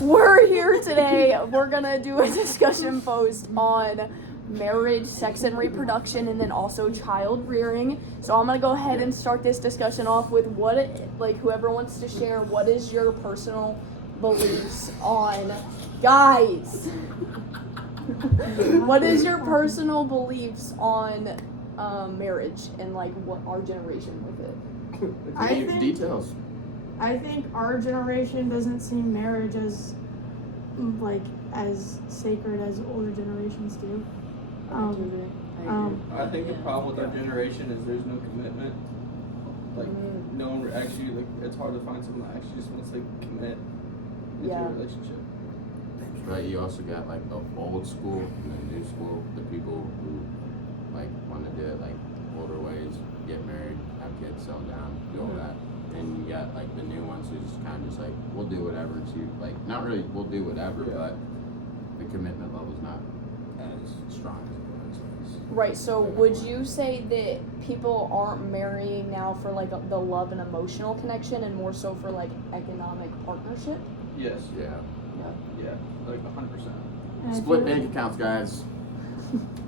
We're here today. We're gonna do a discussion post on marriage, sex and reproduction, and then also child rearing. So I'm gonna go ahead and start this discussion off with whoever wants to share, what is your personal beliefs on, guys, what is your personal beliefs on marriage and like what our generation with it? Details. I think our generation doesn't see marriage as sacred as older generations do. I think the problem with our generation is there's no commitment. No one actually, it's hard to find someone that actually just wants to commit into a relationship. But you also got like the old school and the new school, the people who want to do it older ways, get married, have kids, settle down, do all that. And you got the new ones who just kind of just we'll do whatever to not really we'll do whatever, but the commitment level's not as strong as it was. Right, so would you say that people aren't marrying now for the love and emotional connection and more so for economic partnership? Yes. Yeah. Yeah, 100%. Split bank accounts, guys.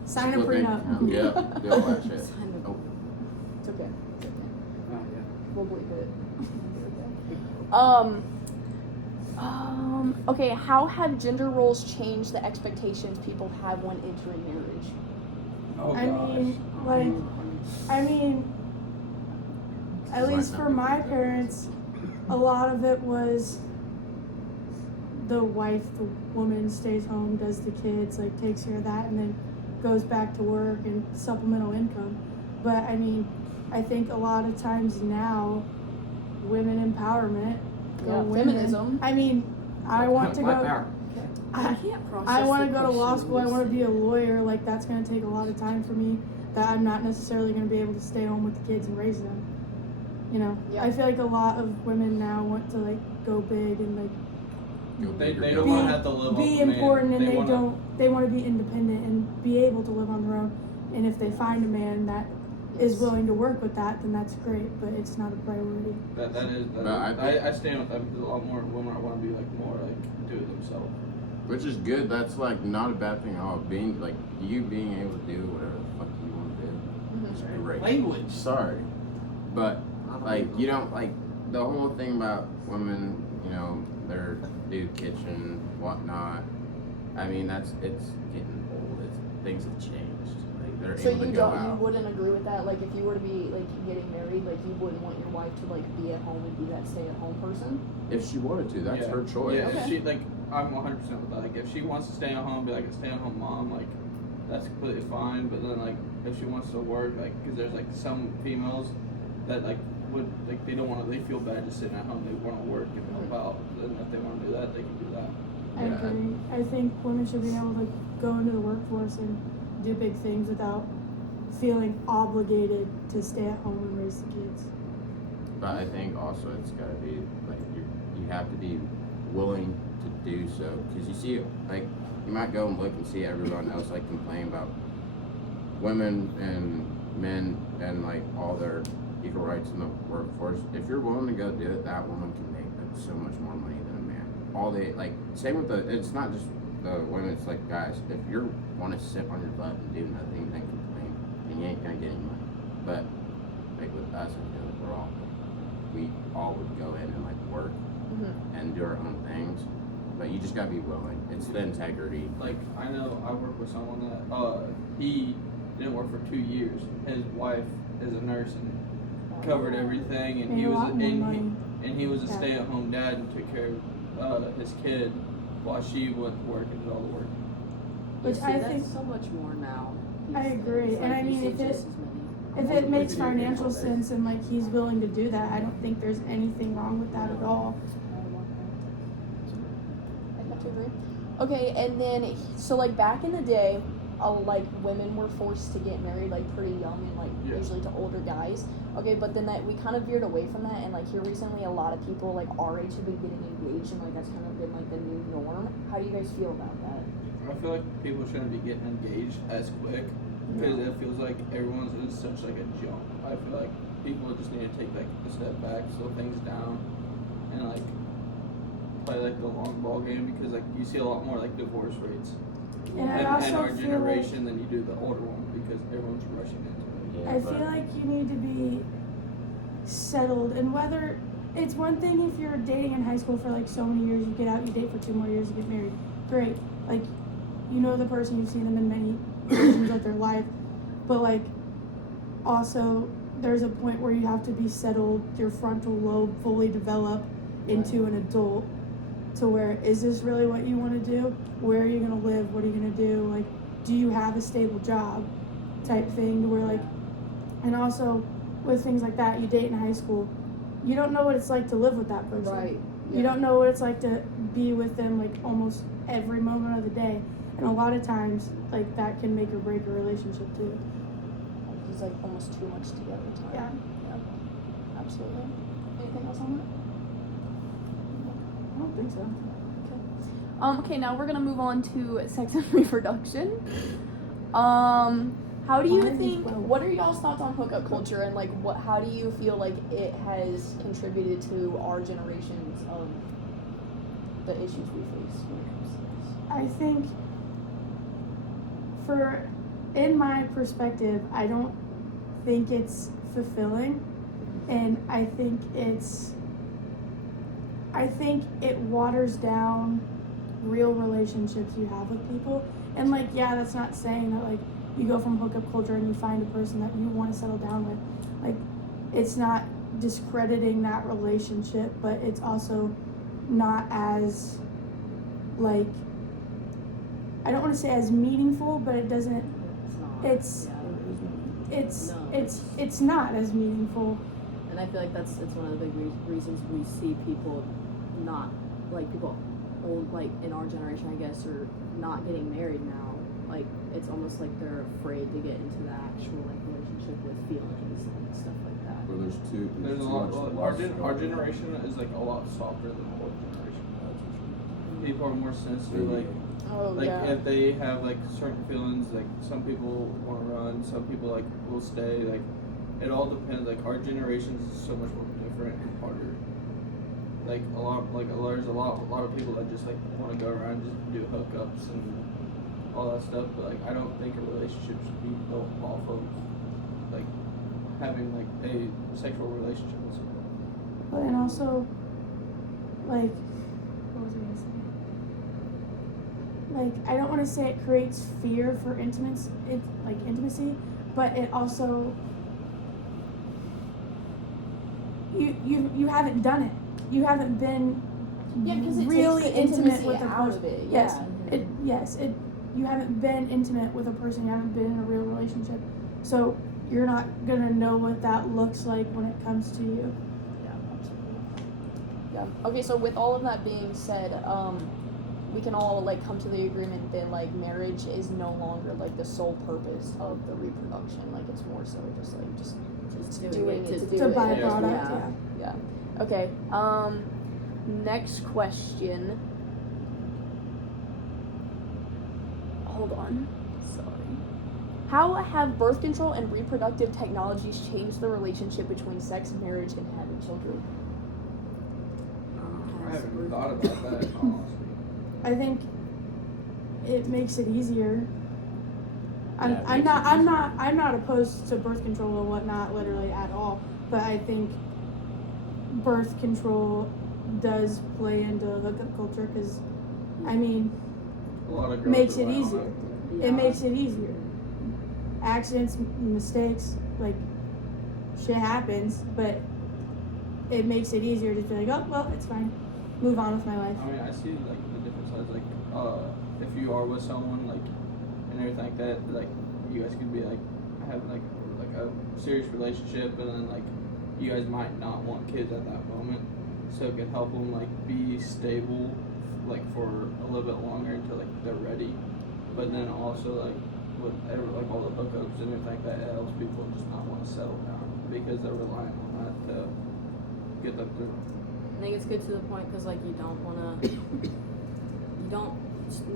Sign a prenup. Yeah, do all that shit. It's okay. We'll believe it. Okay, how have gender roles changed the expectations people have when entering marriage? Oh, at least for my parents, a lot of it was the woman stays home, does the kids, takes care of that, and then goes back to work and supplemental income. But I think a lot of times now, women empowerment. Feminism. I want to go. I want to go to law school. I want to be a lawyer. That's going to take a lot of time for me. That I'm not necessarily going to be able to stay home with the kids and raise them. I feel like a lot of women now want to go big and they don't want to have to live be important, and they want to be independent and be able to live on their own. And if they find a man that is willing to work with that, then that's great, but it's not a priority. I stand with that because a lot more women want to be more do it themselves. Which is good. That's not a bad thing at all. Being you being able to do whatever the fuck you want to do is great. Language. Sorry, but you don't the whole thing about women. Their do kitchen, whatnot. It's getting old. Things have changed. So you wouldn't agree with that? If you were to be getting married, you wouldn't want your wife to be at home and be that stay-at-home person? If she wanted to, that's her choice. Yeah, okay. if she I'm 100% with that. If she wants to stay at home, be a stay-at-home mom, that's completely fine. But then if she wants to work, because there's some females that would they don't want to, they feel bad just sitting at home. They want to work and help out. And if they want to do that, they can do that. I agree. I think women should be able to go into the workforce and do big things without feeling obligated to stay at home and raise the kids. But I think also it's got to be you have to be willing to do so, because you see you might go and look and see everyone else complain about women and men and all their equal rights in the workforce. If you're willing to go do it, that woman can make so much more money than a man. All day, same with it's not just the women, it's guys, if you want to sit on your butt and do nothing and complain, then you ain't gonna get any money. But with us, we all would go in and work and do our own things. But you just gotta be willing. It's the integrity. I know I work with someone that he didn't work for 2 years. His wife is a nurse and covered everything, and he was a stay-at-home dad and took care of his kid while she went to work and did all the work. Which I think so much more now. I agree, and if it makes financial sense and he's willing to do that, I don't think there's anything wrong with that at all. I have to agree. Okay, and then so back in the day, women were forced to get married pretty young and usually to older guys. Okay, but then we kind of veered away from that, and here recently a lot of people our age have been getting engaged, and that's kind of been the new norm. How do you guys feel about that? I feel like people shouldn't be getting engaged as quick because it feels like everyone's in such a jump. I feel like people just need to take a step back, slow things down, and play like the long ball game because like you see a lot more like divorce rates And I in also our feel generation than you do the older one because everyone's rushing into it. I feel like you need to be settled, and whether it's one thing if you're dating in high school for like so many years, you get out, you date for 2 more years, you get married, great. Like, you know the person, you've seen them in many versions of their life, but like, also there's a point where you have to be settled, your frontal lobe fully develop into an adult, to where, is this really what you want to do? Where are you going to live? What are you going to do? Like, do you have a stable job type thing, to where like, and also with things like that, you date in high school, you don't know what it's like to live with that person. Right. You don't know what it's like to be with them like almost every moment of the day. And a lot of times, like, that can make or break a relationship too. It's like almost too much together time. Yeah. Yeah. Absolutely. Anything else on that? I don't think so. Okay, now we're gonna move on to sex and reproduction. How do you think? What are y'all's thoughts on hookup culture, and like, how do you feel like it has contributed to our generations of the issues we face when it comes to this? I think, in my perspective, I don't think it's fulfilling, and I think it waters down real relationships you have with people. And like, yeah, that's not saying that like you go from hookup culture and you find a person that you want to settle down with. Like, it's not discrediting that relationship, but it's also not as, like, I don't want to say as meaningful, but it doesn't, it's not as meaningful. And I feel like it's one of the big reasons we see people not, like, people old, like, in our generation, I guess, are not getting married now. Like, it's almost like they're afraid to get into the actual, like, relationship with feelings and stuff like that. Well, there's There's a too lot. much Our generation is like a lot softer than the old generation. People are more sensitive. Like if they have like certain feelings, like some people want to run, some people like will stay. Like it all depends. Like our generation is so much more different and harder. Like there's a lot of people that just like want to go around and just do hookups and all that stuff. But like I don't think a relationship should be built off of like having like a sexual relationship with someone. But and also, like, what was I gonna say? Like, I don't want to say it creates fear for intimacy, but it also, you haven't done it. You haven't been because it really takes the intimate intimacy with a out person. of it. Yes, Yeah. you haven't been intimate with a person. You haven't been in a real relationship, so you're not gonna know what that looks like when it comes to you. Yeah, absolutely. Yeah. Okay, so with all of that being said, we can all like come to the agreement that like marriage is no longer like the sole purpose of the reproduction. Like it's more so just doing it to do To it. buy a Yeah. product, Yeah. Okay. Next question. Hold on. Sorry. How have birth control and reproductive technologies changed the relationship between sex, marriage, and having children? I haven't thought about that honestly. I think it makes it easier. I'm makes it not opposed to birth control and whatnot, literally at all. But I think birth control does play into hookup culture because, I mean, A lot of girls makes it rely on easier. that. It makes it easier. Accidents, mistakes, like, shit happens, but it makes it easier to be like, oh, well, it's fine. Move on with my life. I mean, I see like the different sides. Like, if you are with someone, like, and everything like that, like, you guys could be like having like a serious relationship, and then like you guys might not want kids at that moment, so it could help them like be stable, like for a little bit longer until like they're ready. But then also like with like all the hookups and everything like that, it helps people just not want to settle down because they're relying on that to get them through. I think it's good to the point because, like, no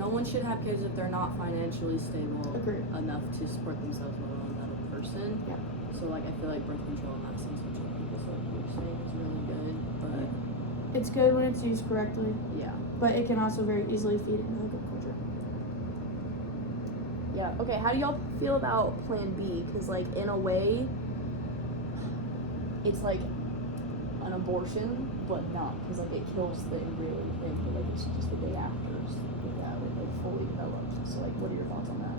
one should have kids if they're not financially stable Agreed. enough to support themselves, let alone another person. Yeah. So, like, I feel like birth control in that sense, which I think is, like, what you're saying is really good, but It's good when it's used correctly, Yeah. but it can also very easily feed into hookup culture. Yeah. Okay. How do y'all feel about Plan B? Because like in a way, it's like an abortion, but not because like it kills the embryo thing. But like it's just the day after, like fully developed. So like, what are your thoughts on that?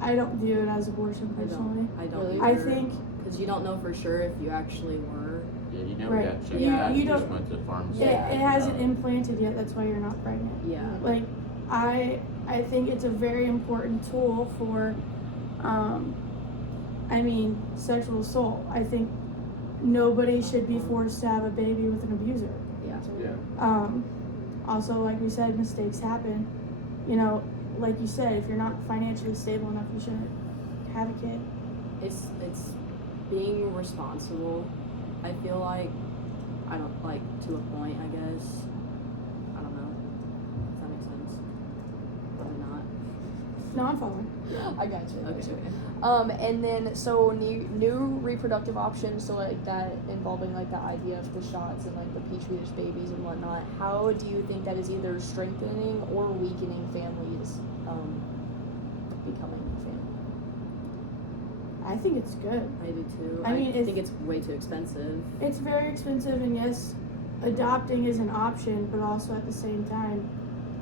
I don't view it as abortion personally. I don't Really? either. I think Because you don't know for sure if you actually were. Yeah, you never Right. got checked You- out. you You just don't- went to the pharmacy. it hasn't implanted yet. That's why you're not pregnant. Yeah. Like I think it's a very important tool for sexual assault. I think nobody should be forced to have a baby with an abuser. Yeah. Yeah. Also, like we said, mistakes happen. You know, like you said, if you're not financially stable enough, you shouldn't have a kid. It's being responsible. I feel like I don't like to a point. I guess I don't know if that makes sense. Probably not. No, I'm following. I got you. Okay. And then so new reproductive options, so like that involving like the IVF, the shots, and like the petri dish babies and whatnot. How do you think that is either strengthening or weakening families becoming a family? I think it's good. I do too. I mean, think it's way too expensive. It's very expensive, and yes, adopting is an option, but also at the same time,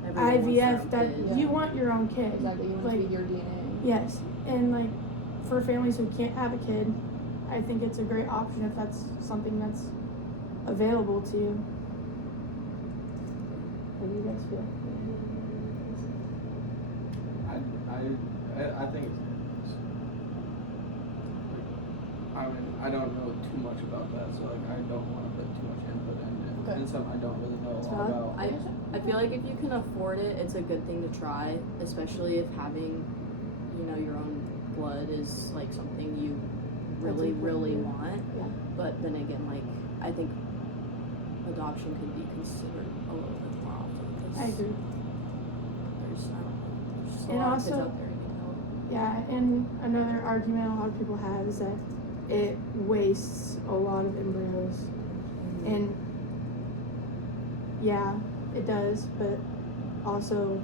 Everyone wants their IVF, own that kid. you want your own kid. Exactly. You want Like, to be your DNA. yes, and like for families who can't have a kid, I think it's a great option if that's something that's available to you. How do you guys feel? I think it's, I mean, I don't know too much about that, so like I don't want to put too much input in it. Okay. And something I don't really know That's a lot valid. about. I feel like if you can afford it, it's a good thing to try, especially if having, your own blood is like something you really, important, really yeah. want. Yeah. But then again, like I think adoption could be considered a little bit more often. 'Cause I agree. There's, I don't know, there's just a And lot of kids also- out there who need help. Yeah, and another argument a lot of people have is that it wastes a lot of embryos. And yeah, it does, but also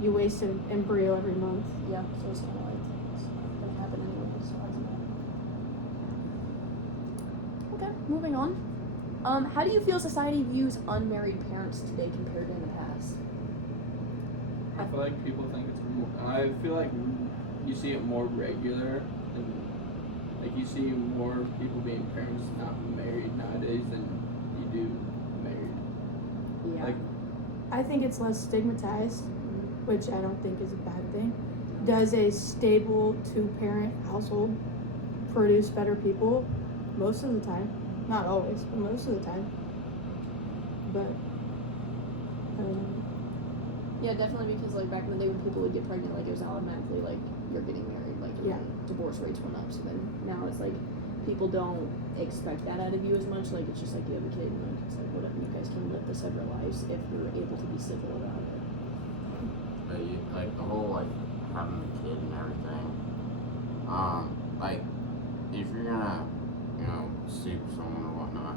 you waste an embryo every month. Yeah. So it's kind of like it's gonna happen anyway. So I don't know. Okay. Moving on. How do you feel society views unmarried parents today compared to in the past? I feel like people think it's more, I feel like you see it more regular, and like you see more people being parents not married nowadays than you do married. Yeah. Like, I think it's less stigmatized, which I don't think is a bad thing. Does a stable two-parent household produce better people? Most of the time. Not always, but most of the time. But, Yeah, definitely, because like back in the day when people would get pregnant, like it was automatically like you're getting married, like and Yeah. then divorce rates went up. So then now it's like people don't expect that out of you as much. Like it's just like you have a kid, and like it's like whatever, you guys can live the separate lives if you're able to be civil about it. But you, like the whole like having a kid and everything. Like if you're gonna, sleep with someone or whatnot,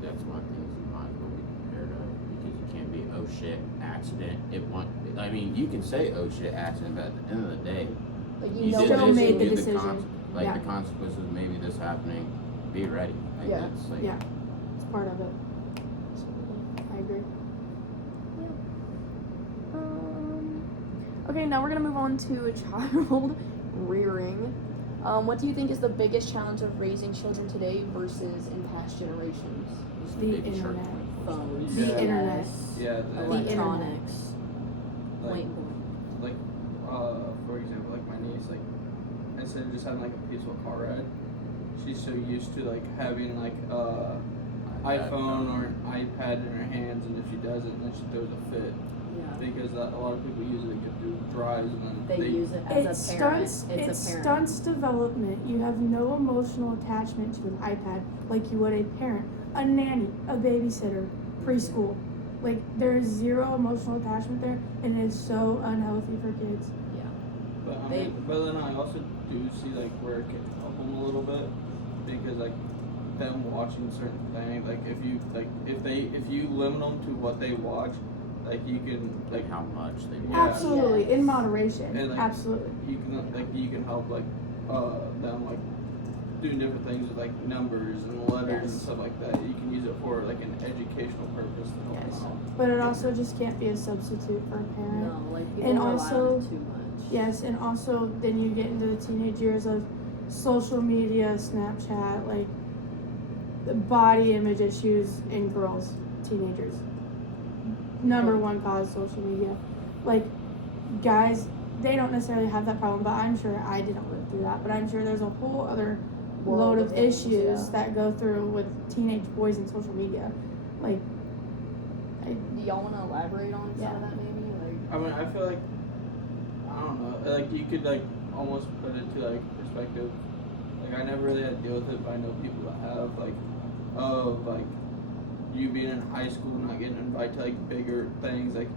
that's one of the things you might as well be prepared of, because you can't be oh shit accident. You can say oh shit accident, but at the end of the day, Like you know did still what this, made you the knew decision. Yeah. the consequences, maybe this happening. Be ready. Like, Yeah. That's like, yeah, it's part of it. I agree. Okay, now we're gonna move on to child rearing. What do you think is the biggest challenge of raising children today versus in past generations? it's The Baby Shark internet. 24/7. Phones. The Yeah. internet. yeah, Electronics. like, Point blank. like, for example, like my niece, like, instead of just having like a peaceful car ride, she's so used to like having like iPhone or an iPad in her hands, and if she doesn't, then she throws a fit. Yeah. Because a lot of people use it to do drives, and then They use it as It a parent. stunts. It's It a parent. stunts development. You have no emotional attachment to an iPad like you would a parent, a nanny, a babysitter, preschool. Like there is zero emotional attachment there, and it is so unhealthy for kids. Yeah. But They- but then I also do see like where it can help them a little bit, because like them watching certain things. Like if you limit them to what they watch, like you can Like how much they watch. Yeah. Absolutely, in moderation. And, like, Absolutely. you can help them like doing different things with like numbers and letters and Yes. stuff like that. You can use it for like an educational purpose to help Yes. them out. But it also just can't be a substitute for a parent. No, like people And rely also- on it too much. Yes, and also then you get into the teenage years of social media, Snapchat, like the body image issues in girls, teenagers. Number one cause, social media. Like guys, they don't necessarily have that problem, but I'm sure I didn't live through that. But I'm sure there's a whole other World load of of things, issues yeah. that go through with teenage boys and social media. Like, Do y'all want to elaborate on some Yeah. of that maybe? Like, I mean, I feel like I don't know. Like you could like almost put it to like perspective. Like I never really had to deal with it, but I know people that have like of like you being in high school and not getting invited to like bigger things. Like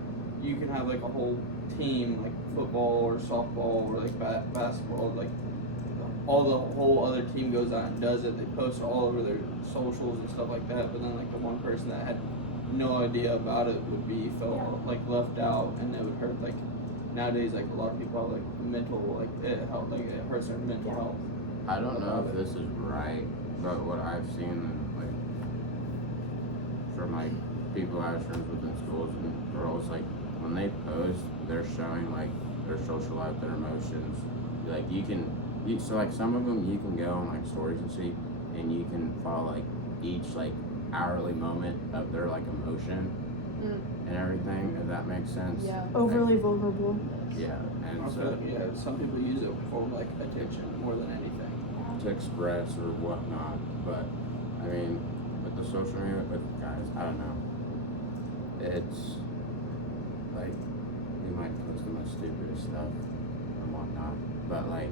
you can have like a whole team like football or softball or like basketball. Like all the whole other team goes out and does it. They post it all over their socials and stuff like that. But then like the one person that had no idea about it would be felt like left out, and it would hurt. Like nowadays, like a lot of people have like mental like it hurts their mental Yeah. health. I don't know if this is right, but what I've seen, like, from like people I was friends with in schools and girls, like when they post, they're showing like their social life, their emotions. Like so like some of them you can go on like stories and see, and you can follow like each like hourly moment of their like emotion and everything. If that makes sense. yeah. overly vulnerable. Yeah, and I feel so like, yeah, some people use it for like attention more than anything. to express or whatnot. But I mean, with the social media, with guys, I don't know. It's like we might post the most stupidest stuff and whatnot, but like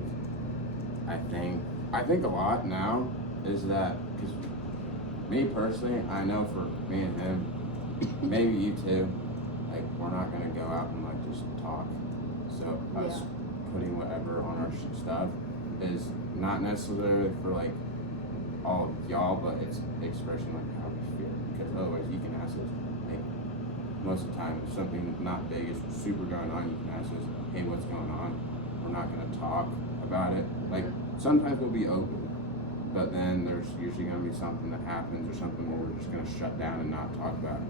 I think a lot now is that because me personally, I know for me and him, maybe you too, like we're not gonna go out and like just talk. So us putting whatever on our stuff is not necessarily for like all of y'all, but it's expressing like how we feel. Because otherwise, you can ask us like most of the time if something not big is super going on, you can ask us, hey, what's going on? We're not gonna talk about it. Like sometimes we'll be open, but then there's usually gonna be something that happens or something where we're just gonna shut down and not talk about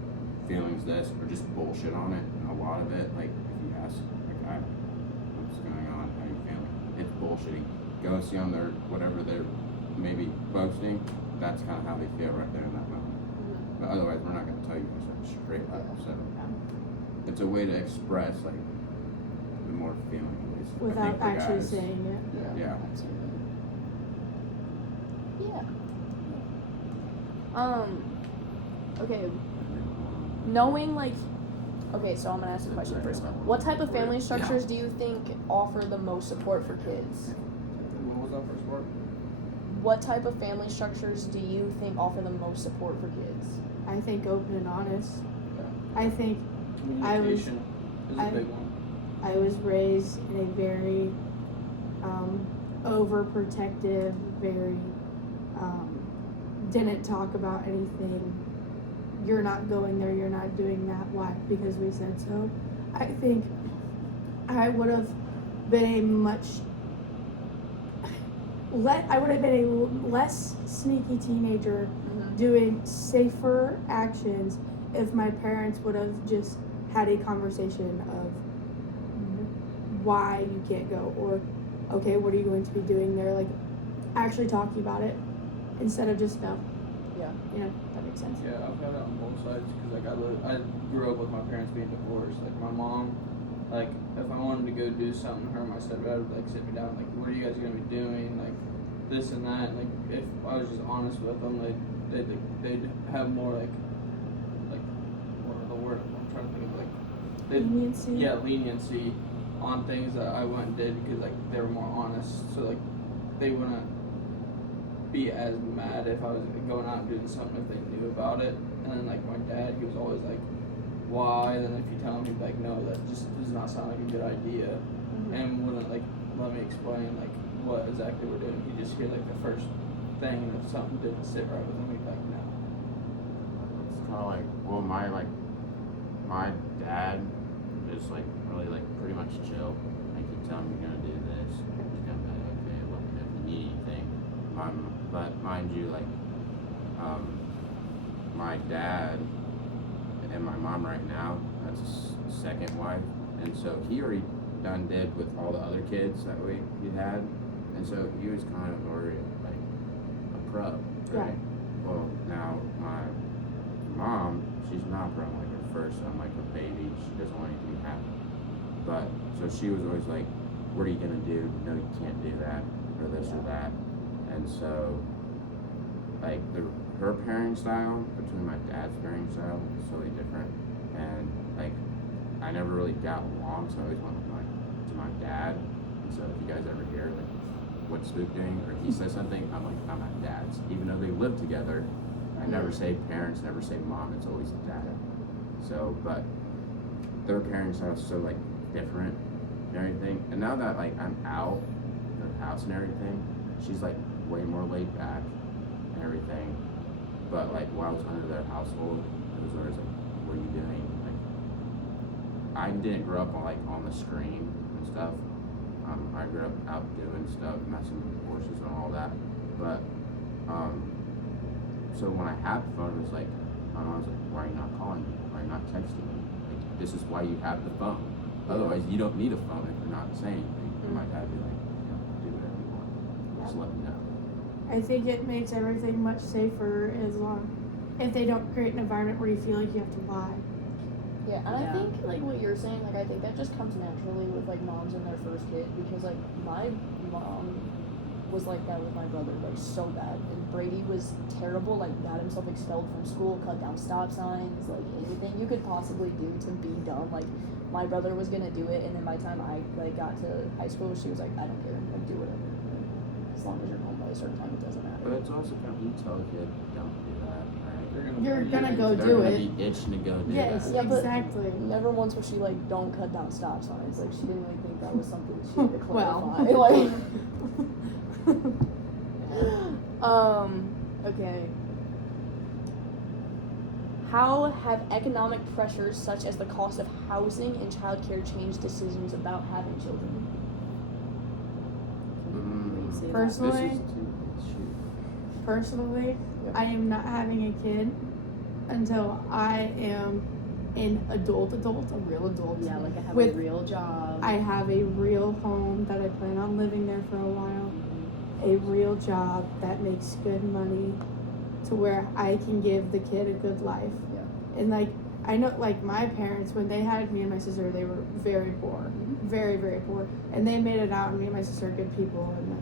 feelings, this, or just bullshit on it. And a lot of it, like if you ask a guy, what's going on, how you feeling? It's bullshitting. Go see on their whatever they're maybe posting. That's kind of how they feel right there in that moment. But otherwise, we're not gonna tell you guys that straight up. So it's a way to express like the more feeling, at least. I Without think for actually guys. saying it. Yeah. Absolutely. Yeah. Okay. Knowing like, okay, so I'm gonna ask a question first. What type of family structures do you think offer the most support for kids? What was that first word? What type of family structures do you think offer the most support for kids? I think open and honest. Yeah. I think I was- Communication is a I- big one. I was raised in a very overprotective, very didn't talk about anything. You're not going there, you're not doing that. Why? Because we said so. I think I would have been a much I would have been a less sneaky teenager doing safer actions if my parents would have just had a conversation of why you can't go, or okay, what are you going to be doing there, like actually talking about it instead of just no. Yeah. You know, that makes sense. Yeah, I've had it on both sides because like I grew up with my parents being divorced. Like my mom, like if I wanted to go do something, her and my stepdad would like sit me down, like what are you guys gonna be doing, like this and that. And, like if I was just honest with them, they'd have more like what are the word I'm trying to think of, like Leniency. yeah, leniency on things that I went and did because like they were more honest. So like they wouldn't be as mad if I was going out and doing something if they knew about it. And then like my dad, he was always like, why? And then if you tell him, he'd be like, no, that just does not sound like a good idea. And wouldn't like let me explain like what exactly we're doing. He'd just hear like the first thing, and if something didn't sit right with him, he'd be like, no. It's kind of like, well, my dad is like really like pretty much chill. Like you tell him you're gonna do this, he's gonna be like, okay, let me know if you need anything. But mind you, like, my dad and my mom right now, that's his second wife, and so he already done did with all the other kids that he had, and so he was kind of already like a pro, right? Well, now my mom, she's not pro, like her first son, like her baby, she doesn't want anything to happen. But so she was always like, what are you gonna do? No, you can't do that, or this or that. And so like her parenting style between my dad's parenting style is totally different. And like I never really got along, so I always went to my dad. And so if you guys ever hear like what's Luke doing, or he says something, I'm like, I'm at dad's. Even though they live together, I never say parents, never say mom, it's always dad. So, but their parenting style is so like different and everything. And now that like I'm out of the house and everything, she's like way more laid back and everything. But like while I was under their household, it was always like, what are you doing? Like I didn't grow up on the screen and stuff. I grew up out doing stuff, messing with horses and all that. But so when I had the phone, it was like my mom was like, why are you not calling me? Why are you not texting me? Like this is why you have the phone. Otherwise, you don't need a phone if you're not saying anything. And my dad would be like, do whatever you want. Just let me know. I think it makes everything much safer if they don't create an environment where you feel like you have to lie. Yeah, and I think like what you're saying, like I think that just comes naturally with like moms and their first kid, because like my mom was like that with my brother, like so bad. And Brady was terrible, like got himself expelled from school, cut down stop signs, like anything you could possibly do to be dumb. Like my brother was gonna do it, and then by the time I like got to high school, she was like, I don't care, like do whatever. As long as you're home by a certain time, it doesn't matter. But it's also kind of, you tell a kid, don't do that, right? You're gonna go They're do gonna it. be itching to go do Yes, that. Yeah, but exactly. Never once was she like, don't cut down stop signs. Like she didn't really think that was something she had to Well. clarify. Okay. How have economic pressures such as the cost of housing and childcare changed decisions about having children? Personally, I am not having a kid until I am an adult, a real adult. Yeah, like I have with a real job. I have a real home that I plan on living there for a while, a real job that makes good money to where I can give the kid a good life. Yeah. And like, I know like my parents, when they had me and my sister, they were very poor, very, very poor. And they made it out, and me and my sister are good people, and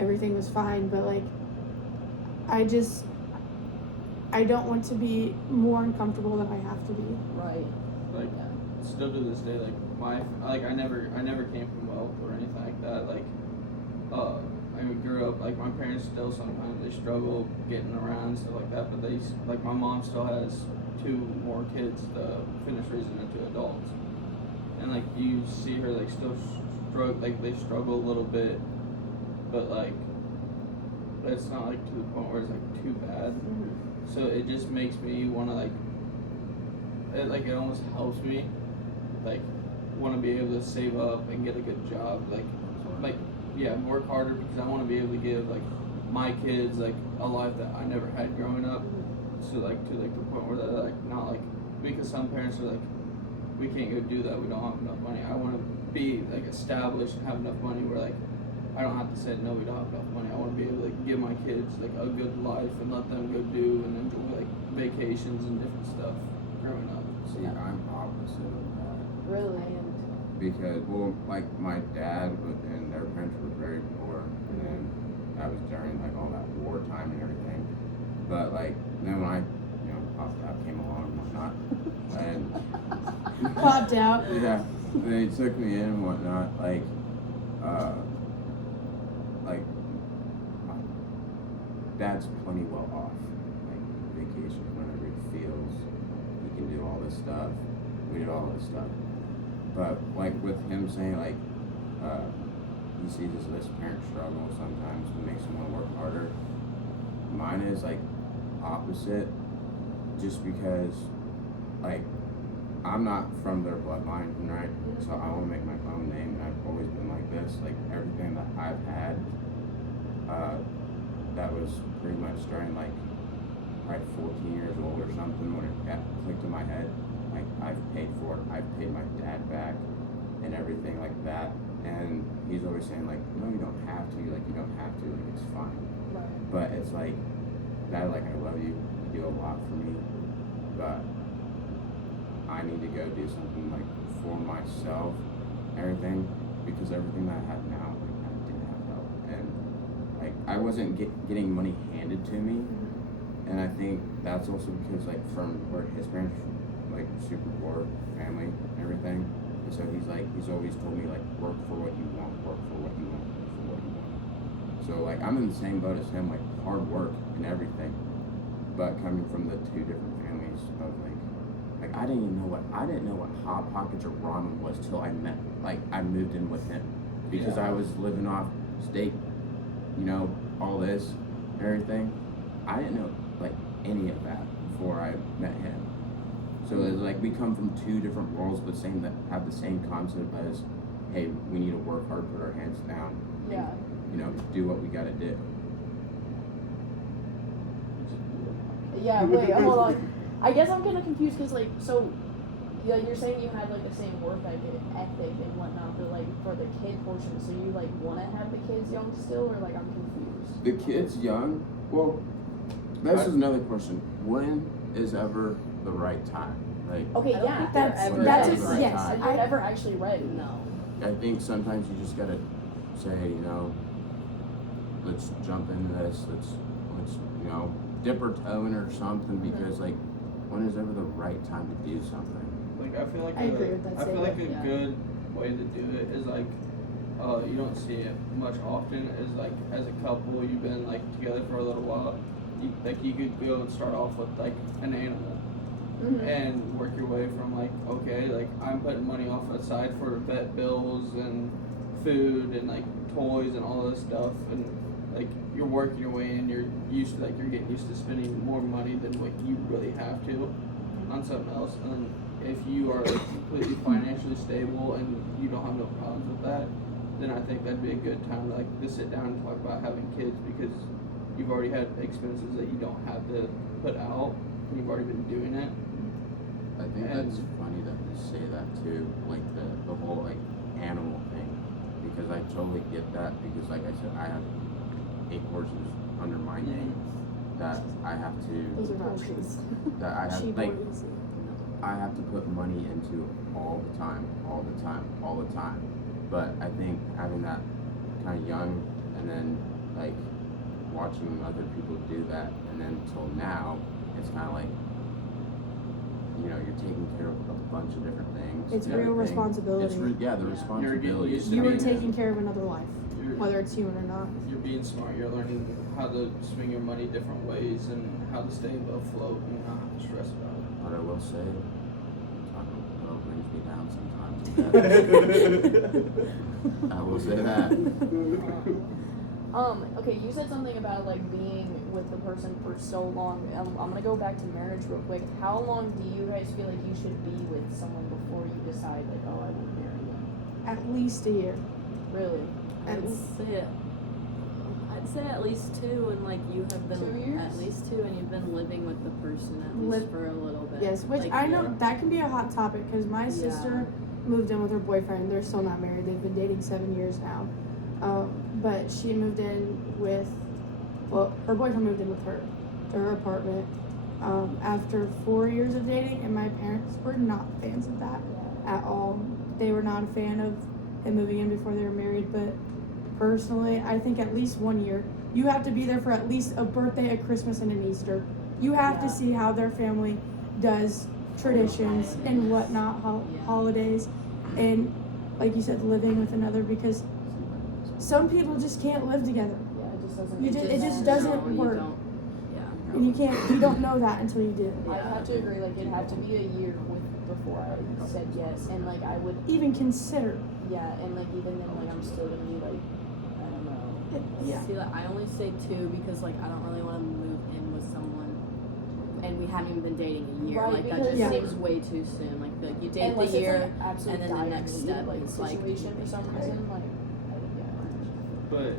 everything was fine. But like, I don't want to be more uncomfortable than I have to be. Right. Like, still to this day, like I never came from wealth or anything like that. Like, I grew up, like, my parents still sometimes, they struggle getting around, stuff like that, but like, my mom still has 2 more kids to finish raising into adults. And, like, you see her, like, still struggle, like, they struggle a little bit, but, like, it's not, like, to the point where it's, like, too bad. Mm-hmm. So it just makes me want to, like, it almost helps me, like, want to be able to save up and get a good job, like, yeah, work harder, because I want to be able to give, like, my kids, like, a life that I never had growing up. So, like, to, like, the point where they're, like, not, like, because some parents are, like, we can't go do that, we don't have enough money. I want to be, like, established and have enough money where, like, I don't have to say, no, we don't have enough money. I want to be able to, like, give my kids, like, a good life and let them go do and enjoy, like, vacations and different stuff growing up. See, I'm opposite of that. Really? Because, well, like, my dad and their parents were very poor, and then that was during, like, all that wartime and everything. But, like, then when I, popped out, came along and whatnot, and Popped out. yeah, they took me in and whatnot, like, my dad's plenty well off, like, vacation whenever he feels, he can do all this stuff, we did all this stuff. But, like, with him saying, like, he sees this parent struggle sometimes, it makes him want to work harder. mine is like opposite, just because like I'm not from their bloodline, right? So I want to make my own name, and I've always been like this. Like everything that I've had, that was pretty much starting like probably 14 years old or something when it got clicked in my head. Like I've paid for it. I've paid my dad back and everything like that. And he's always saying like, no, you don't have to. Like you don't have to. Like it's fine. Right. But it's like, Dad, like I love you. You do a lot for me, but I need to go do something like for myself, everything, because everything that I have now, like I didn't have help, and like I wasn't getting money handed to me, and I think that's also because like from where his parents, like super poor family, and everything, and so he's always told me like work for what you want, work for what you want, work for what you want. So like I'm in the same boat as him, like hard work and everything, but coming from the two different families of like I didn't know what Hot Pockets or ramen was till I moved in with him, because I was living off steak, you know, all this, everything. I didn't know like any of that before I met him. So it's like we come from two different worlds, but have the same concept as, hey, we need to work hard, put our hands down, Yeah. and, you know, do what we gotta do. Yeah, wait, hold on. I guess I'm kind of confused because, like, so, yeah, you're saying you had, like, the same work ethic and whatnot, but, like, for the kid portion, so you, like, want to have the kids young still, or, like, I'm confused? The kids young? Well, this is another question. When is ever the right time? Like, Okay, I don't yeah. think That's they're ever that's ready. a, Right yes. time. You're never actually ready. No. I think sometimes you just gotta say, you know, let's jump into this. Let's you know, dip our toe in or something, because like, when is ever the right time to do something? Like I feel like I agree with that I feel like a statement. good way to do it is like you don't see it much often, is like as a couple you've been like together for a little while, you could go and start off with like an animal and work your way from like, okay, like I'm putting money off to the side for vet bills and food and like toys and all this stuff, and like you're working your way in, you're getting used to spending more money than what you really have to on something else. And if you are like completely financially stable and you don't have no problems with that, then I think that'd be a good time to like to sit down and talk about having kids, because you've already had expenses that you don't have to put out and you've already been doing it. I think that's funny that you say that too, like the whole like animal thing, because I totally get that, because like I said, I have 8 horses under my name that I have Those to, are not trees. that I have She like, boys. I have to put money into all the time. But I think having that kind of young, and then like watching other people do that, and then till now, it's kind of like, you know, you're taking care of a bunch of different things. It's and real everything. responsibility. It's the You're getting responsibility. used to You are being- taking care of another life, You're, whether it's human or not. you're being smart, you're learning how to swing your money different ways and how to stay above float and not stress about it. But I will say, Taco Bell brings me down sometimes. I will say that. Okay, you said something about like being with the person for so long. I'm gonna go back to marriage real quick. How long do you guys feel like you should be with someone before you decide like, oh, I want to marry them? At least a year. Really? At I'd say at least 2, and like you have been 2 years? at least 2, and you've been living with the person at least for a little bit. Yes, which Like, I know that can be a hot topic, because my Yeah. sister moved in with her boyfriend. They're still not married. They've been dating 7 years now. But she moved in with, well, her boyfriend moved in with her to her apartment after 4 years of dating, and my parents were not fans of that at all. They were not a fan of him moving in before they were married, but personally, I think at least 1 year. You have to be there for at least a birthday, a Christmas, and an Easter. You have to see how their family does traditions and whatnot, holidays, and like you said, living with another, because some people just can't live together, Yeah, it just doesn't. it just doesn't you work. don't- yeah. and you don't know that until you do. I have to agree. Like, it'd have to be a year before I said yes, and like I would. Even consider. Yeah, and like even then, like I'm still gonna be like, I don't know. Yeah. See, like, I only say 2 because like I don't really want to move and we haven't even been dating a year. Right, Like that because, just yeah. seems way too soon. Like you date Unless the it's year, like absolute and then the dire next need, step like is like situation for some reason, like But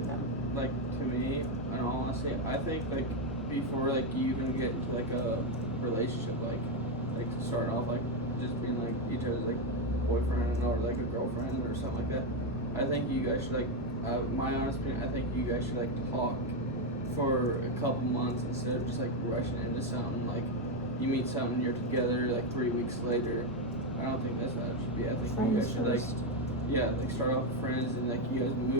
like to me, in all honesty, I think like before like you even get into like a relationship, like to start off like just being like each other's like boyfriend or like a girlfriend or something like that. I think you guys should like, my honest opinion, I think you guys should like talk for a couple months instead of just like rushing into something. Like you meet someone, you're together like 3 weeks later. I don't think that's how it should be. I think you Friends guys should like, first. yeah, like start off with friends and like you guys move